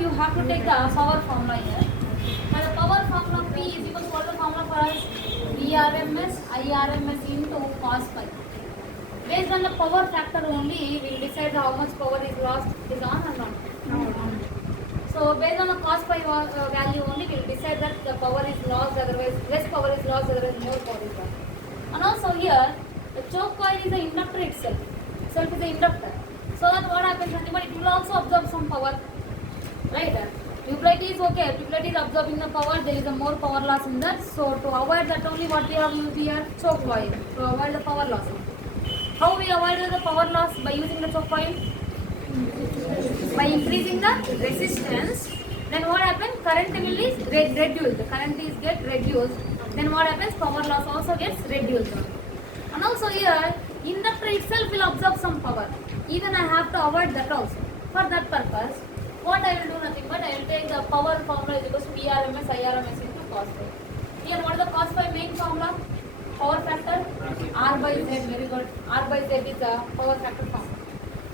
you have to take the power formula here. Now the power formula P is equal to what is the formula for us? VRMS IRMS into cos phi. Based on the power factor only, we will decide how much power is lost is on or not. No. So based on the cos phi value only, we will decide that the power is lost, otherwise less power is lost, otherwise more power is lost. And also here, the choke coil is the inductor itself. Itself is the inductor. So that what happens, it will also absorb some power, right? Tubelite is okay. Tubelite is absorbing the power. There is a more power loss in that. So to avoid that only, what we have used here, choke coil to avoid the power loss. How we avoid the power loss by using the choke coil? By increasing the resistance. Then what happens? Current will is reduced. The current is get reduced. Then what happens? Power loss also gets reduced. And also here, inductor itself will absorb some power. Even I have to avoid that also. For that purpose, what I will do nothing but I will take the power formula is equal to VRMS IRMS into cos phi. Here what is the cos phi main formula? Power factor R by Z. Very good. R by Z is the power factor formula.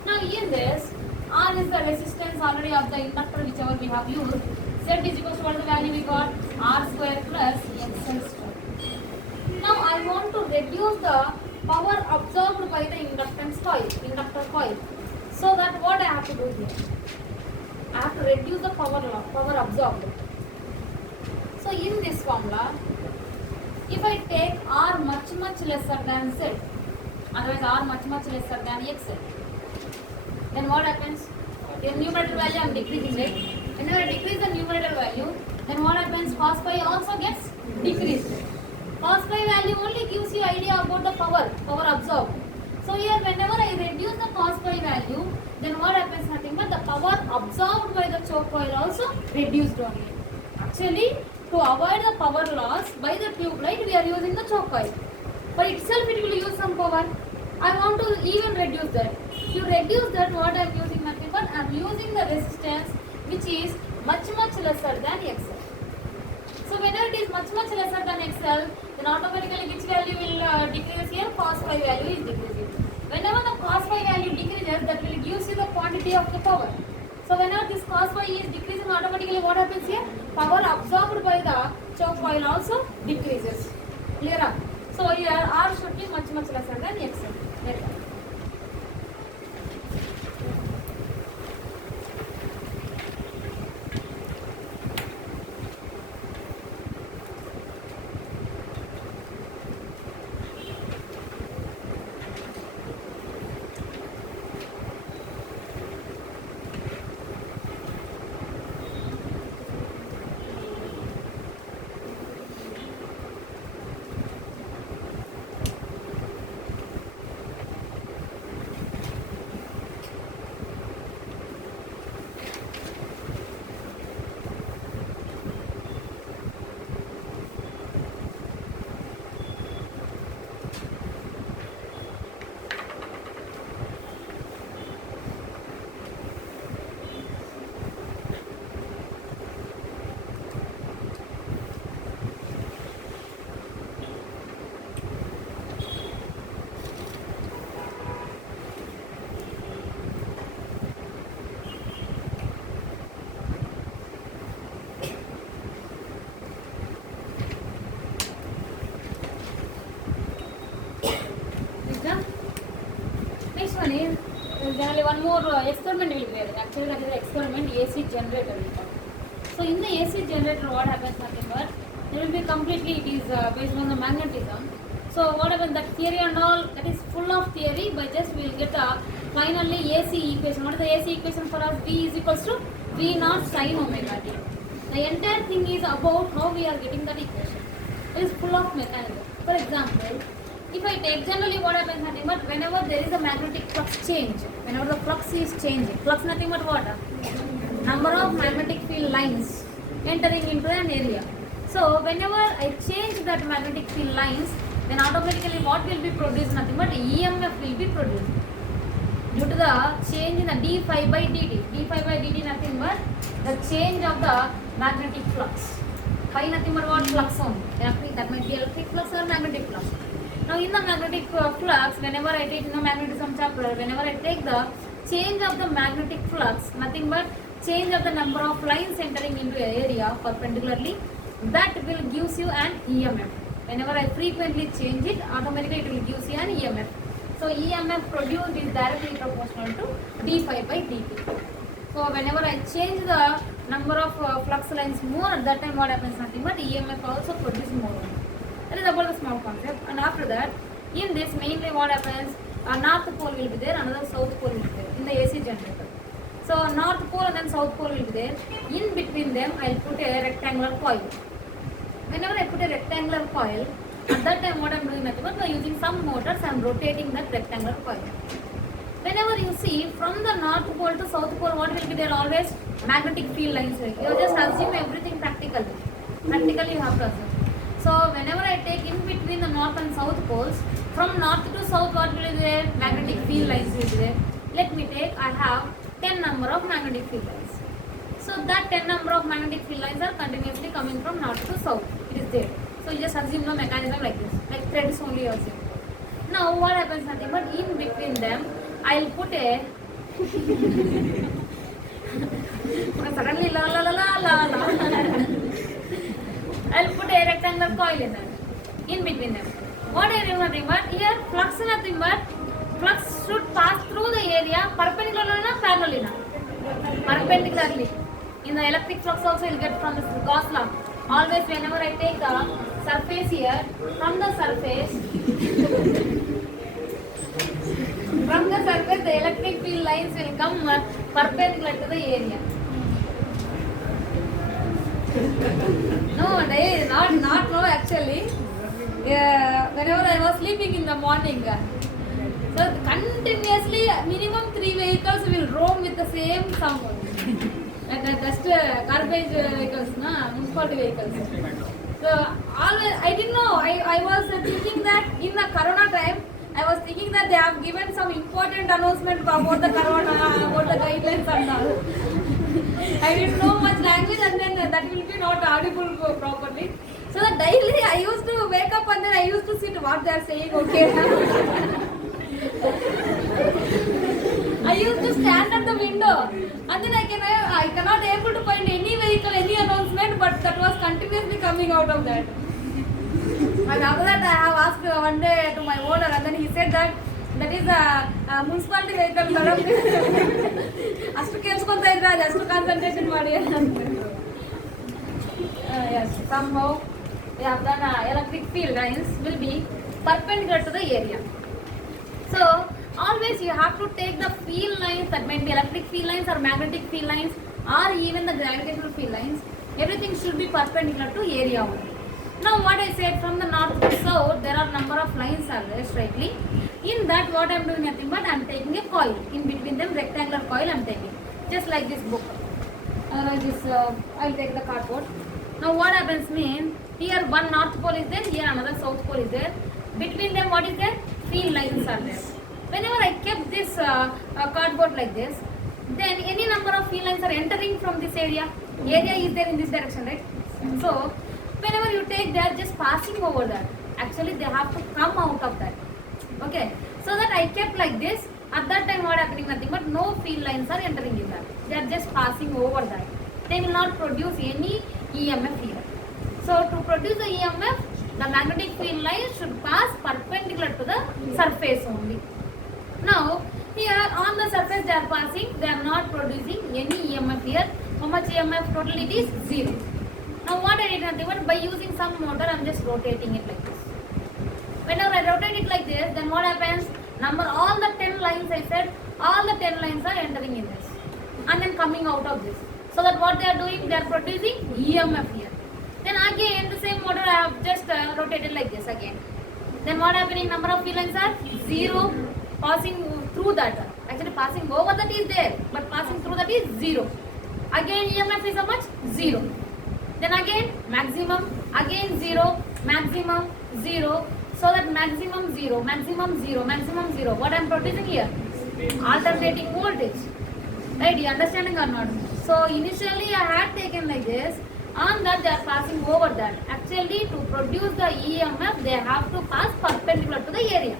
Now in this, R is the resistance already of the inductor whichever we have used. Z is equal to what is the value we got? R square plus XL square. Now I want to reduce the power absorbed by the inductor coil. So that what I have to do here? I have to reduce the power absorbed. So in this formula, if I take R much lesser than Z, otherwise R much lesser than XL, then what happens? The numerator value I am decreasing it. Whenever I decrease the numerator value, then what happens? Cos phi also gets decreased. Cos phi value only gives you idea about the power absorbed. So here whenever I reduce the cos phi value, then what happens? Nothing but the power absorbed by the choke coil also reduced only. Actually, to avoid the power loss by the tube light, we are using the choke coil. By itself it will use some power. I want to even reduce that. To reduce that, what I am using nothing but I am using the resistance which is much lesser than XL. So whenever it is much lesser than XL, then automatically which value will decrease here? Cos phi value is decreasing. Whenever the cos phi value decreases, that will give you the quantity of the power. So whenever this cos phi is decreasing, automatically what happens here? Power absorbed by the choke coil also decreases. Clear up? So here R should be much lesser than XL. Generally one more experiment will be there. Actually that is the experiment AC generator. So in the AC generator what happens nothing but there will be completely it is based on the magnetism. So what happens, that theory and all, that is full of theory, but just we will get a finally AC equation. What is the AC equation for us? V is equals to V naught sin omega t. The entire thing is about how we are getting that equation. It is full of mechanism. For example, if I take generally what happens nothing but whenever there is a magnetic flux change, whenever the flux is changing, flux nothing but what? Number of magnetic field lines entering into an area. So whenever I change that magnetic field lines, then automatically what will be produced? Nothing but EMF will be produced due to the change in the d phi by dt. D phi by dt nothing but the change of the magnetic flux. Phi nothing but what? Flux only. That might be electric flux or magnetic flux. Now in the magnetic flux, whenever I take magnetism chapter, whenever I take the change of the magnetic flux, nothing but change of the number of lines entering into an area perpendicularly, that will gives you an EMF. Whenever I frequently change it, automatically it will gives you an EMF. So EMF produced is directly proportional to d phi by dt. So whenever I change the number of flux lines more, at that time what happens? Nothing but EMF also produces more. That is about the small concept. And after that, in this mainly what happens? A north pole will be there, another south pole will be there in the AC generator. So north pole and then south pole will be there. In between them, I will put a rectangular coil. Whenever I put a rectangular coil, at that time what I am doing nothing but by using some motors, I am rotating that rectangular coil. Whenever you see from the north pole to south pole, what will be there? Always magnetic field lines. You just assume everything practically. Practically you have to assume. So whenever I take in between the north and south poles, from north to south what will be there? Magnetic field lines will be there. Let me take, I have 10 number of magnetic field lines. So that 10 number of magnetic field lines are continuously coming from north to south. It is there. So you just assume the mechanism like this, like threads only you assume. Now what happens? Nothing but in between them, I will put a suddenly la la la la la la. I will put a rectangular coil in that, in between them. What I do nothing but here flux nothing but flux should pass through the area perpendicularly or parallelly. Perpendicularly. In the electric flux also you will get from the Gauss law. Always whenever I take the surface here, from the surface, the electric field lines will come perpendicular to the area. No, actually. Whenever I was sleeping in the morning, so continuously minimum 3 vehicles will roam with the same sound. Just garbage vehicles, municipality vehicles. So always, I didn't know. I was thinking that in the Corona time, I was thinking that they have given some important announcement about the Corona, about the guidelines and all. I didn't know much language, and then that will be not audible properly. So that daily I used to wake up and then I used to sit what they are saying. Okay. I used to stand at the window, and then I cannot able to find any vehicle, any announcement, but that was continuously coming out of that. And after that, I have asked one day to my owner, and then he said that is a municipality vehicle, madam. Astu kelsukonta idra, astu concentration ಮಾಡಿ. Yes, somehow we have done electric field lines will be perpendicular to the area. So always you have to take the field lines, that might be electric field lines or magnetic field lines or even the gravitational field lines. Everything should be perpendicular to area only. Now what I said, from the north to south there are number of lines are there straightly. In that what I am doing nothing but I am taking a coil. In between them rectangular coil I am taking. Just like this book. I will take the cardboard. Now what happens means, here one north pole is there, here another south pole is there. Between them what is there? Field lines are there. Whenever I kept this cardboard like this, then any number of field lines are entering from this area. Area is there in this direction, right? So whenever you take, they are just passing over that. Actually they have to come out of that. Okay, so that I kept like this. At that time what happening? Nothing but no field lines are entering in that. They are just passing over that. They will not produce any EMF here. So to produce the EMF, the magnetic field lines should pass perpendicular to the surface only. Now here on the surface they are passing, they are not producing any EMF here. How much EMF total? It is 0. Now what I did nothing but by using some motor I am just rotating it like this. Whenever I rotate it like this, then what happens? All the 10 lines I said, all the 10 lines are entering in this and then coming out of this. So that what they are doing, they are producing EMF here. Then again the same motor I have just rotated like this again. Then what happening? Number of field lines are 0, passing through that. Actually passing over that is there, but passing through that is 0. Again EMF is how much? 0. Then again maximum, again 0, maximum 0. So that maximum 0, maximum 0, maximum 0. What I am producing here? Alternating voltage. Right? You understanding or not? So initially I had taken like this. On that they are passing over that. Actually to produce the EMF they have to pass perpendicular to the area.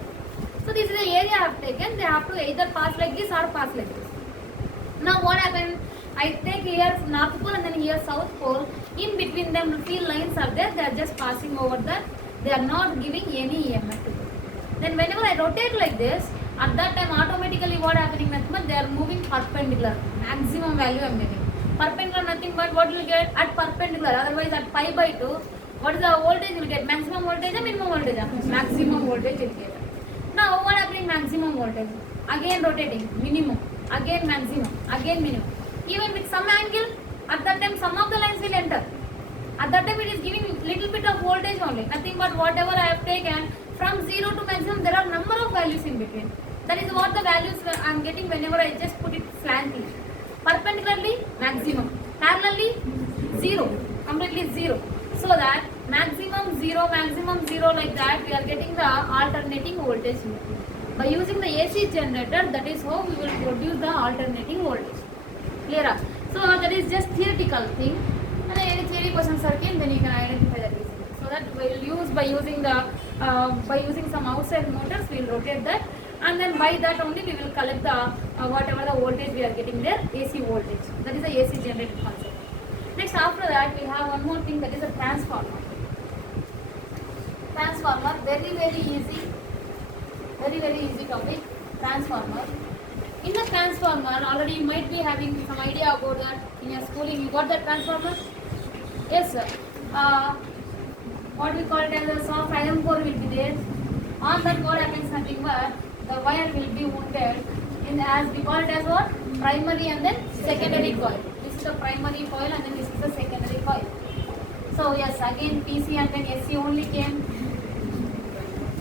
So this is the area I have taken. They have to either pass like this or pass like this. Now what happens? I take here North Pole and then here South Pole. In between them, field lines are there. They are just passing over that. They are not giving any EMF to them. Then whenever I rotate like this, at that time automatically what happening? Nothing but they are moving perpendicular. Maximum value I am getting. Perpendicular nothing but what will get at perpendicular. Otherwise at pi by 2, what is the voltage you will get? Maximum voltage or minimum voltage? Maximum voltage you will get. Now what happening? Maximum voltage. Again rotating. Minimum. Again maximum. Again minimum. Even with some angle, at that time some of the lines will enter. At that time it is giving little bit of voltage only. Nothing but whatever I have taken from 0 to maximum, there are number of values in between. That is what the values I am getting whenever I just put it slantly. Perpendicularly, maximum. Parallelly, 0. Completely 0. So that maximum 0 like that, we are getting the alternating voltage. By using the AC generator, that is how we will produce the alternating voltage. Clear? So that is just theoretical thing. And then any theory questions are came, then you can identify that easily. So that we will use by using some outside motors, we will rotate that, and then by that only we will collect the whatever the voltage we are getting there, AC voltage. That is the AC generator concept. Next, after that we have one more thing, that is a transformer. Transformer, very easy topic. Transformer. In the transformer, already you might be having some idea about that in your schooling. You got that transformer? Yes, sir. What we call it as a soft iron core will be there. On that core happens nothing but the wire will be wounded in as we call it as what? Primary and then secondary coil. This is the primary coil and then this is the secondary coil. So yes, again PC and then SC only came.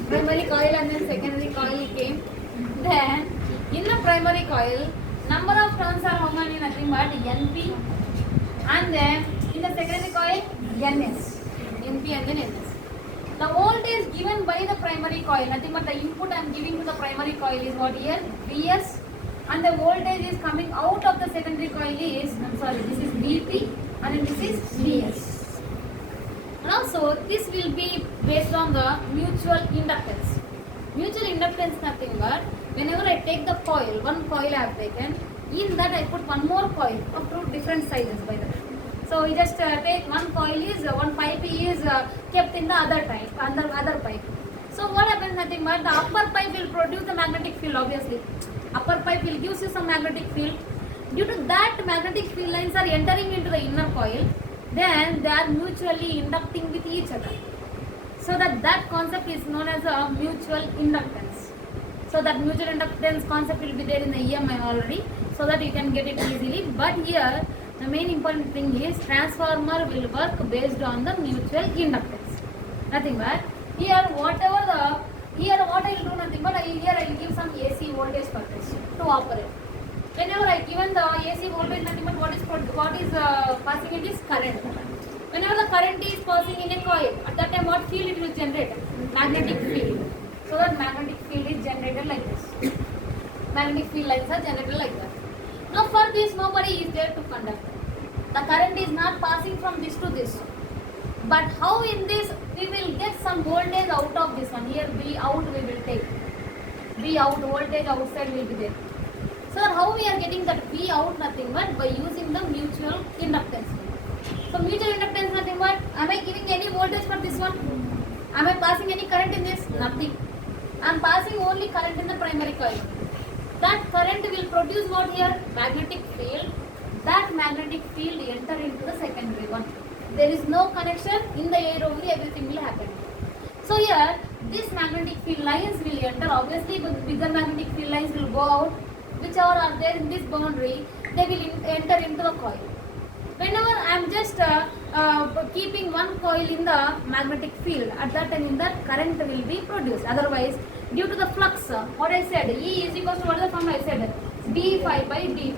Primary coil and then secondary coil came. Then in the primary coil, number of turns are how many? Nothing but NP, and then in the secondary coil, NS. NP and then NS. The voltage given by the primary coil, nothing but the input I am giving to the primary coil is what here? Vs, and the voltage is coming out of the secondary coil is, this is Vp and then this is Vs. And also this will be based on the mutual inductance. Mutual inductance nothing but whenever I take the coil, one coil I have taken, in that I put one more coil of two different sizes by the way. So we just take one coil is, one pipe is kept in the other pipe. So what happens nothing but the upper pipe will produce the magnetic field obviously. Upper pipe will give you some magnetic field. Due to that magnetic field lines are entering into the inner coil, then they are mutually inducting with each other. So that concept is known as a mutual inductance. So that mutual inductance concept will be there in the EMI already, so that you can get it easily. But here the main important thing is transformer will work based on the mutual inductance. Nothing but here what I will do nothing but I will give some AC voltage for this to operate. Whenever I given the AC voltage nothing but what is passing it is current. Whenever the current is passing in a coil, at that time what field it will generate? Magnetic field. So that magnetic field is generated like this. Magnetic field lines are generated like that. Now for this nobody is there to conduct. The current is not passing from this to this. But how in this we will get some voltage out of this one. Here V out we will take. V out voltage outside will be there. So how we are getting that V out nothing but by using the mutual inductance. So mutual inductance nothing but, am I giving any voltage for this one? Am I passing any current in this? Nothing. I am passing only current in the primary coil. That current will produce what here? Magnetic field. That magnetic field enter into the secondary one. There is no connection, in the air only everything will happen. So here this magnetic field lines will enter. Obviously bigger magnetic field lines will go out. Whichever are there in this boundary, they will enter into the coil. Whenever I am just keeping one coil in the magnetic field, at that time in that current will be produced. Otherwise, due to the flux, what I said, E is equal to what is the formula I said? d phi by dt.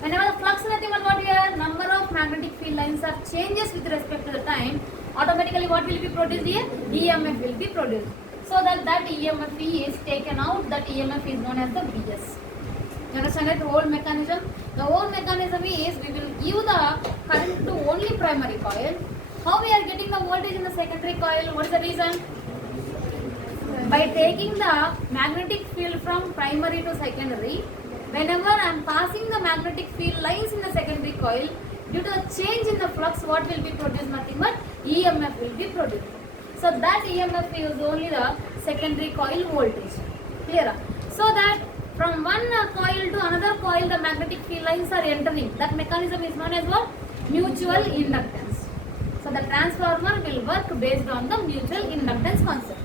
Whenever the flux is nothing but what here, number of magnetic field lines are changes with respect to the time, automatically what will be produced here? EMF will be produced. So that EMF is taken out, that EMF is known as the Vs. You understand that whole mechanism? The whole mechanism is we will give the current to only primary coil. How we are getting the voltage in the secondary coil? What is the reason? By taking the magnetic field from primary to secondary, Whenever I am passing the magnetic field lines in the secondary coil, due to the change in the flux, what will be produced? Nothing but EMF will be produced. So that EMF is only the secondary coil voltage. Clear? So that from one coil to another coil, the magnetic field lines are entering. That mechanism is known as what? Mutual inductance. So the transformer will work based on the mutual inductance concept.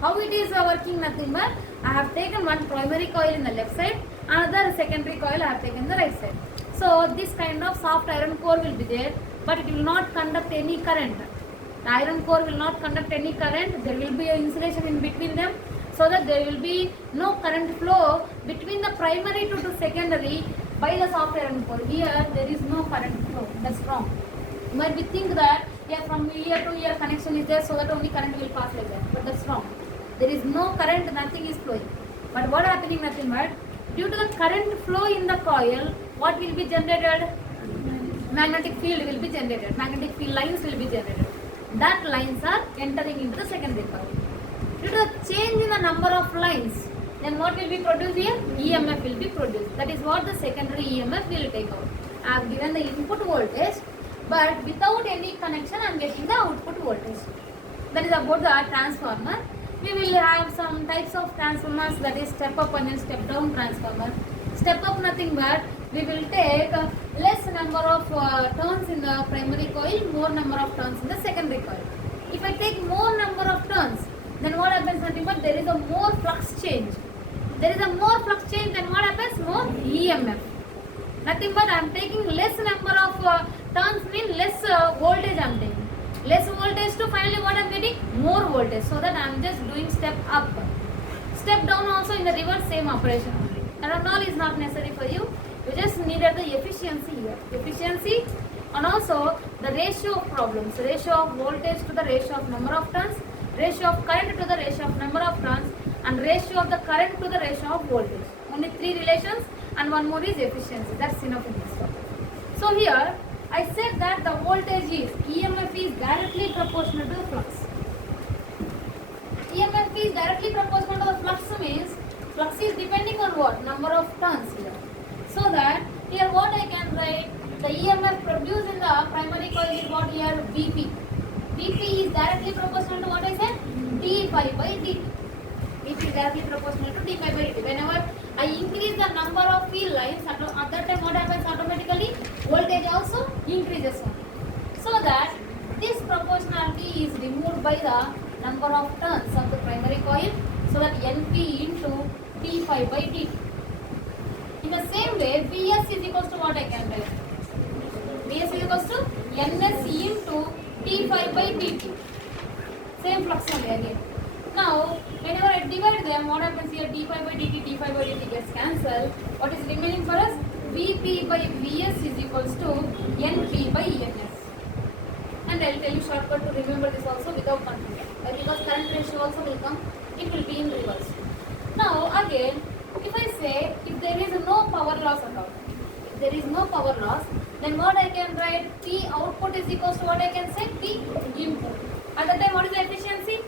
How it is working? Nothing but I have taken one primary coil in the left side, another secondary coil I have taken the right side. So this kind of soft iron core will be there, but it will not conduct any current. The iron core will not conduct any current. There will be an insulation in between them, so that there will be no current flow between the primary to the secondary by the soft iron core. Here there is no current flow. That's wrong. You might be think that from ear to ear connection is there, so that only current will pass like that. But that's wrong. There is no current, nothing is flowing. But what happening? Nothing but due to the current flow in the coil, what will be generated? Magnetic field will be generated. Magnetic field lines will be generated. That lines are entering into the secondary coil. Due to the change in the number of lines, then what will be produced here? EMF will be produced. That is what the secondary EMF will take out. I have given the input voltage, but without any connection I am getting the output voltage. That is about the transformer. We will have some types of transformers, that is step up and then step down transformer. Step up nothing but we will take less number of turns in the primary coil, more number of turns in the secondary coil. If I take more number of turns, then what happens? Nothing but there is a more flux change. There is a more flux change, then what happens? More EMF. Nothing but I am taking less number of turns, mean less voltage I am taking. Less voltage to finally what I am getting? More voltage. So that I am just doing step up. Step down also in the reverse, same operation. And all is not necessary for you. You just needed the efficiency here. Efficiency and also the ratio of problems. Ratio of voltage to the ratio of number of turns. Ratio of current to the ratio of number of turns. And ratio of the current to the ratio of voltage. Only 3 relations and one more is efficiency. That's enough in this topic. So here I said that the voltage is, EMF is directly proportional to the flux. EMF is directly proportional to the flux means flux is depending on what? Number of turns here. So that here what I can write, the EMF produced in the primary coil is what here? Vp. Vp is directly proportional to what I said? d phi by dt. Vp is directly proportional to d phi by dt. Whenever I increase the number of field lines, at that time what happens automatically? Voltage also increases only. So that this proportionality is removed by the number of turns of the primary coil, so that Np into d phi by dt. In the same way, Vs is equals to what I can write? Vs is equals to Ns into d phi by dt. Same flux only again. Now, whenever I divide them, what happens here? d phi by dt gets cancelled. What is remaining for us? Vp by Vs is equals to Np by Ns. And I will tell you shortcut to remember this also without confusion. Because current ratio also will come, it will be in reverse. Now again, if I say if there is no power loss at all, if there is no power loss, then what I can write? P output is equals to what I can say? P input. At that time what is the efficiency?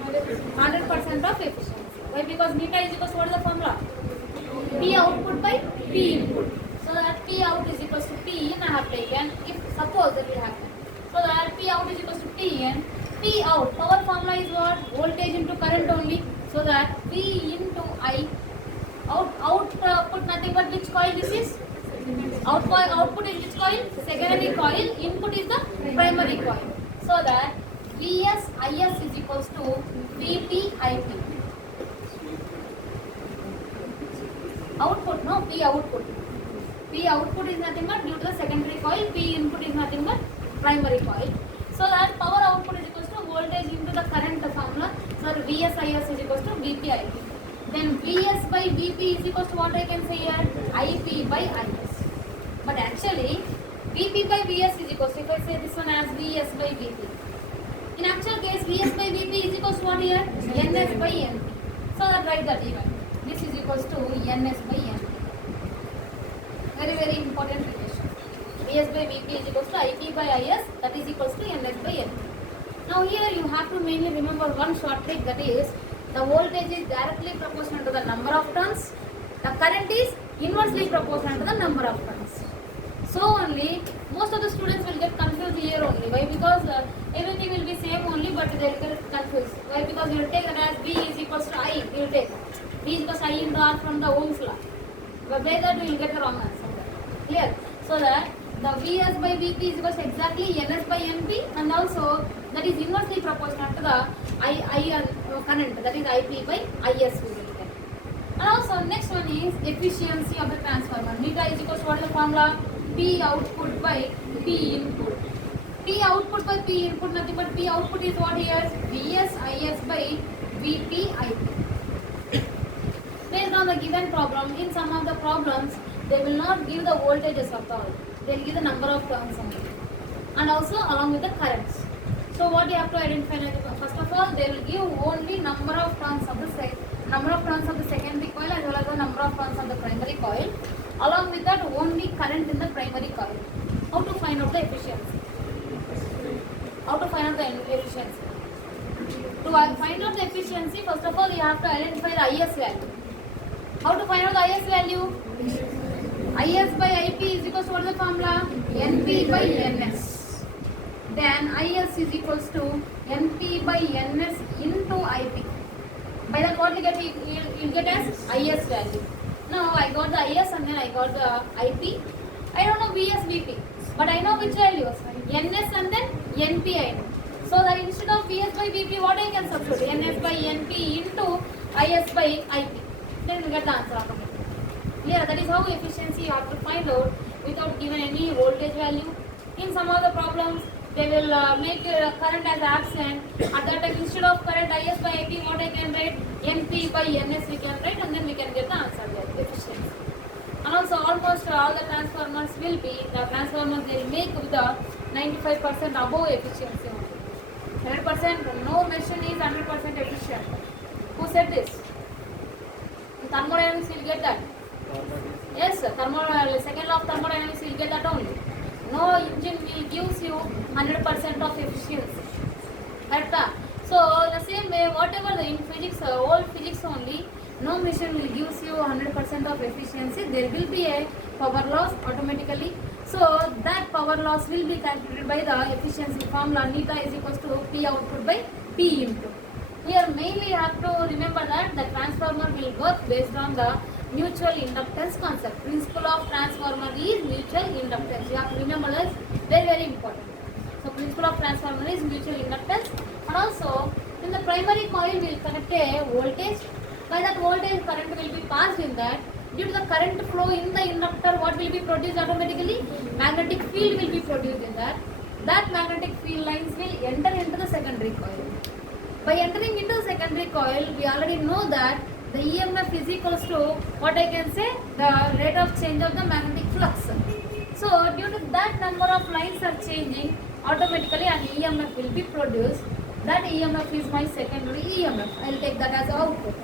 100% of efficiency. Why? Because neta is equals to what is the formula? P output by P input. So that P out is equals to P in I have taken, if suppose that will happen. So that P out is equals to P in. P out, power formula is what? Voltage into current only. So that V into I. Output nothing but which coil this is? Output is which coil? Secondary coil. Input is the primary coil. So that Vs Is is equals to Vp Ip. Output, no? P output. P output is nothing but due to the secondary coil. P input is nothing but primary coil. So that power output is equals to voltage into the current formula. So Vs Is is equals to Vp Ip. Then Vs by Vp is equals to what I can say here? Ip by Is. But actually, Vp by Vs is equals to, if I say this one as Vs by Vp. In actual case, Vs by Vp is equals to what here? Ns by Np. So that write that even. This is equals to Ns by Np. Very, very important relation. Vs by Vp is equals to Ip by Is, that is equals to Ns by Np. Now here you have to mainly remember one short trick, that is the voltage is directly proportional to the number of turns. The current is inversely proportional to the number of turns. So only most of the students will get confused here only. Why? Because everything will be same only, but they will get confused. Why? Because you will take that as B is equals to I. You will take B is equals to I into R from the Ohm's law. But by that you will get the wrong answer. Clear? So that the Vs by Vp is equals to exactly Ns by Np, and also that is inversely proportional to the I current, that is Ip by Is. And also next one is efficiency of the transformer. Neta is equals to what is the formula? P output by P input. P output by P input, nothing but P output is what here? Vs Is by Vp Ip. Based on the given problem, in some of the problems, they will not give the voltages at all. They will give the number of turns only. And also along with the currents. So what you have to identify, first of all, they will give only number of turns of the secondary coil as well as the number of turns of the primary coil. Along with that, only current in the primary coil. How to find out the efficiency? How to find out the efficiency? To find out the efficiency, first of all, you have to identify the Is value. How to find out the Is value? Is by Ip is equals to what is the formula? Np by Ns. Then Is is equals to Np by Ns into Ip. By that what you get? You get as Is value. Now I got the Is and then I got the Ip. I don't know Vs, Vp, but I know which values? Ns and then Np I know. So that instead of Vs by Vp, what I can substitute? Ns by Np into Is by Ip. Then we get the answer automatically. Yeah, that is how efficiency you have to find out without given any voltage value. In some of the problems, they will make current as absent. At that time, instead of current Is by Ip, what I can write? Np by Ns we can write, and then we can get the answer there, efficiency. And also almost all the transformers will be, the transformers they will make with the 95% above efficiency only. 100%, no machine is 100% efficient. Who said this? In thermodynamics you will get that. Yes, second law of thermodynamics you will get that only. No engine will gives you 100% of efficiency. Correct? So the same way, whatever the in physics, all physics only, no machine will gives you 100% of efficiency. There will be a power loss automatically. So that power loss will be calculated by the efficiency formula. Neta is equals to P output by P input. Here mainly you have to remember that the transformer will work based on the mutual inductance concept. Principle of transformer is mutual inductance. You have to remember this, very very important. So principle of transformer is mutual inductance, and also in the primary coil we will connect a voltage. By that voltage current will be passed in that. Due to the current flow in the inductor, what will be produced automatically? Magnetic field will be produced in that. That magnetic field lines will enter into the secondary coil. By entering into the secondary coil, we already know that the EMF is equals to what I can say, the rate of change of the magnetic flux. So due to that number of lines are changing, automatically an EMF will be produced. That EMF is my secondary EMF. I will take that as output.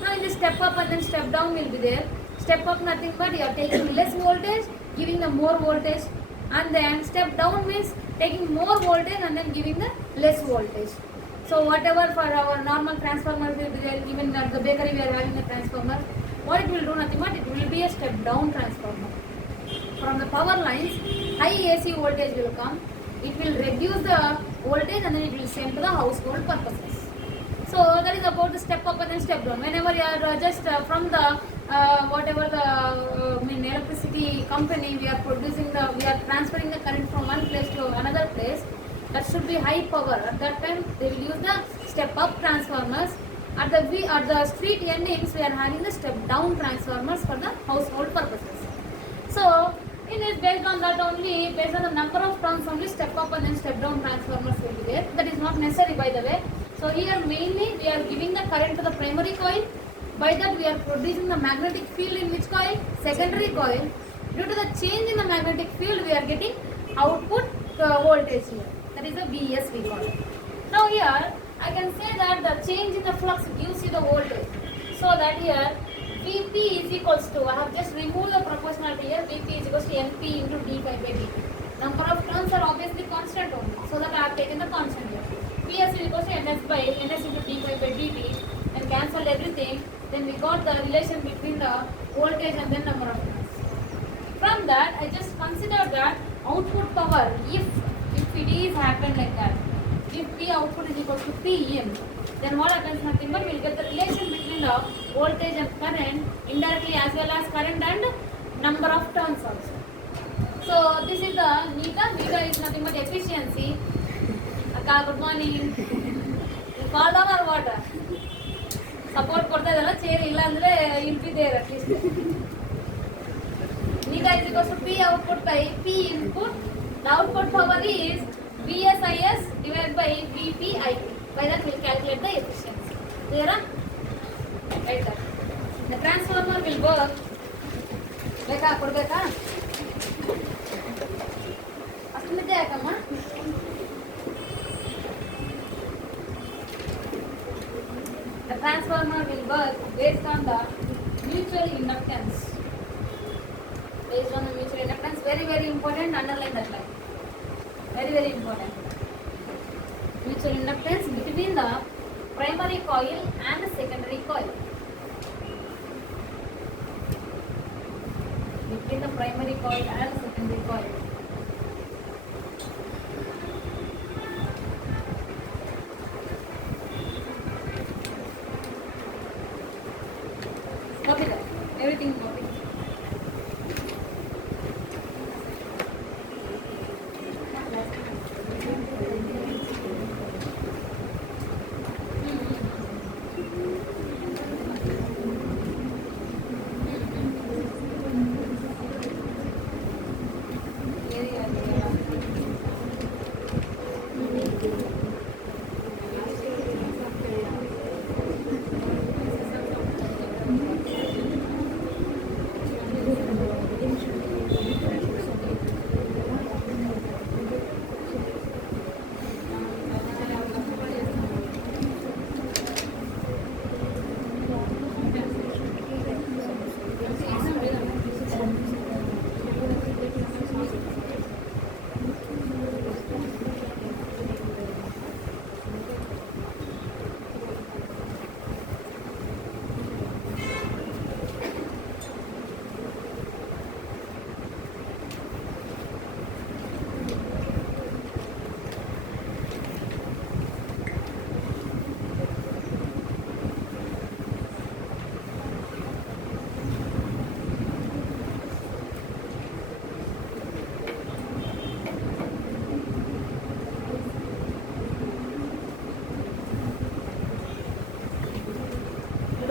Now in the step up and then step down will be there. Step up nothing but you are taking less voltage, giving the more voltage, and then step down means taking more voltage and then giving the less voltage. So whatever for our normal transformers will be there, even at the bakery we are having a transformer. What it will do nothing but it will be a step down transformer. From the power lines, high AC voltage will come. It will reduce the voltage and then it will send to the household purposes. So that is about the step up and then step down. Whenever you are just from the whatever the electricity company, we are transferring the current from one place to another place. That should be high power. At that time, they will use the step-up transformers. At the street endings, we are having the step-down transformers for the household purposes. So, in it, based on that only, based on the number of turns only, step-up and then step-down transformers will be there. That is not necessary, by the way. So, here mainly we are giving the current to the primary coil. By that, we are producing the magnetic field in which coil? Secondary coil. Due to the change in the magnetic field, we are getting output voltage here. That is the Vs we call it. Now here I can say that the change in the flux gives you the voltage. So that here Vp is equals to, I have just removed the proportionality here, Vp is equals to Np into d pi by dt. Number of turns are obviously constant only. So that I have taken the constant here. Vs is equals to Ns into d pi by dt, and cancel everything. Then we got the relation between the voltage and the number of turns. From that, I just consider that output power, if it is happened like that, if P output is equal to P in, then what happens? Nothing but we will get the relation between the voltage and current indirectly, as well as current and number of turns also. So this is the meter. Meter is nothing but efficiency. Akka, good morning. You fall down or what? Support korta idala chair illa andre you'll be there at least. Meter is equal to P output by P input. The output power is VSIS divided by VPIP. By that we will calculate the efficiency. Clear? Right there. The transformer will work. Beka kodbeka. Astumide yakama. The transformer will work based on the mutual inductance. Based on the mutual inductance, very important. Underline that line. Very important. Mutual inductance between the primary coil and the secondary coil. Between the primary coil and the secondary coil. Copy that. Everything copy.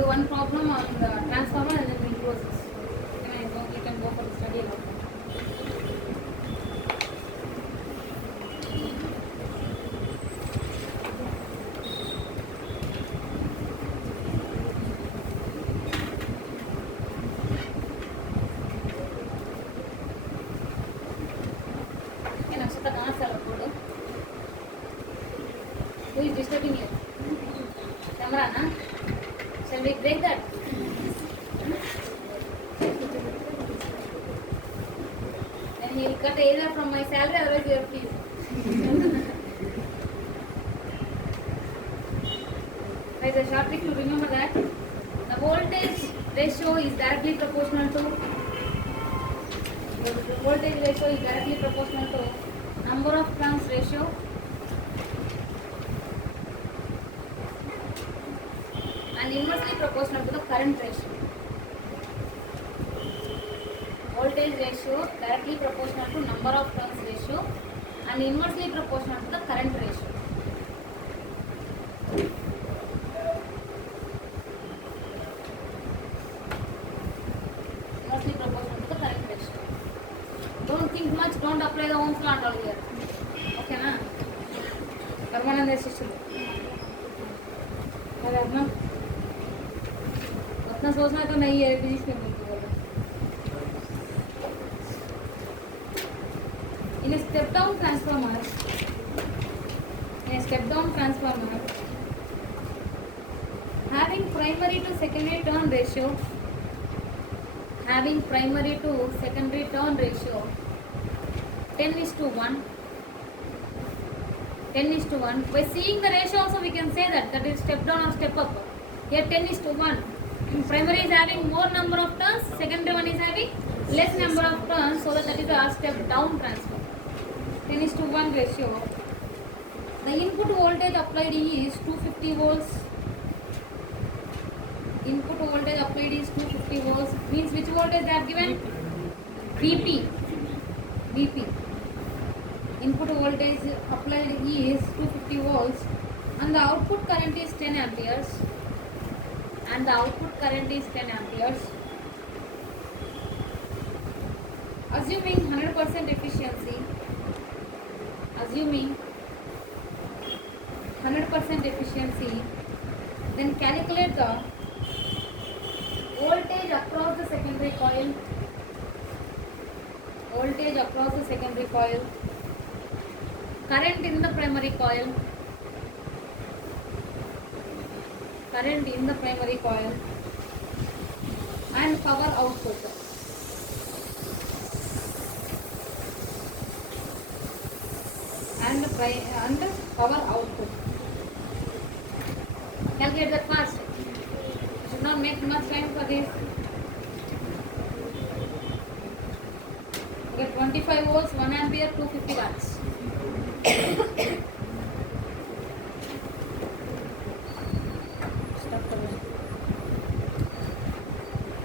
One problem on the transformer and then we close this. You can go for the study now. Okay, now Shita kahan se upload? Who is disturbing you? Camera, na? Shall we break that? And he will cut either from my salary, otherwise your fees. There is a short trick to remember that. The voltage ratio is directly proportional to number of turns ratio and inversely proportional to the current ratio. Voltage ratio directly proportional to number of turns ratio and inversely proportional to the current ratio. Inversely proportional to the current ratio. Don't think much, don't apply the Ohm's law and all here. Okay, na? Permanent system. उतना सोचना तो नहीं है physics में बोलते बोलो. In a step down transformer, having primary to secondary turn ratio 10:1. 10:1. By seeing the ratio also we can say that is step down or step up. Here 10:1. Primary is having more number of turns, secondary one is having less number of turns, so that is a step down transformer. 10:1 ratio. The input voltage applied is 250 volts. Input voltage applied is 250 volts. Means which voltage they have given? VP. VP. Input voltage applied is 250 volts, and the output current is 10 amperes. And the output current is 10 amperes. Assuming 100% efficiency. Assuming 100% efficiency, then calculate the voltage across the secondary coil. Voltage across the secondary coil. Current in the primary coil. Current in the primary coil. And power output. And power output. Calculate that fast. You should not make much time for this. You get 25 volts, 1 ampere, 250 watts.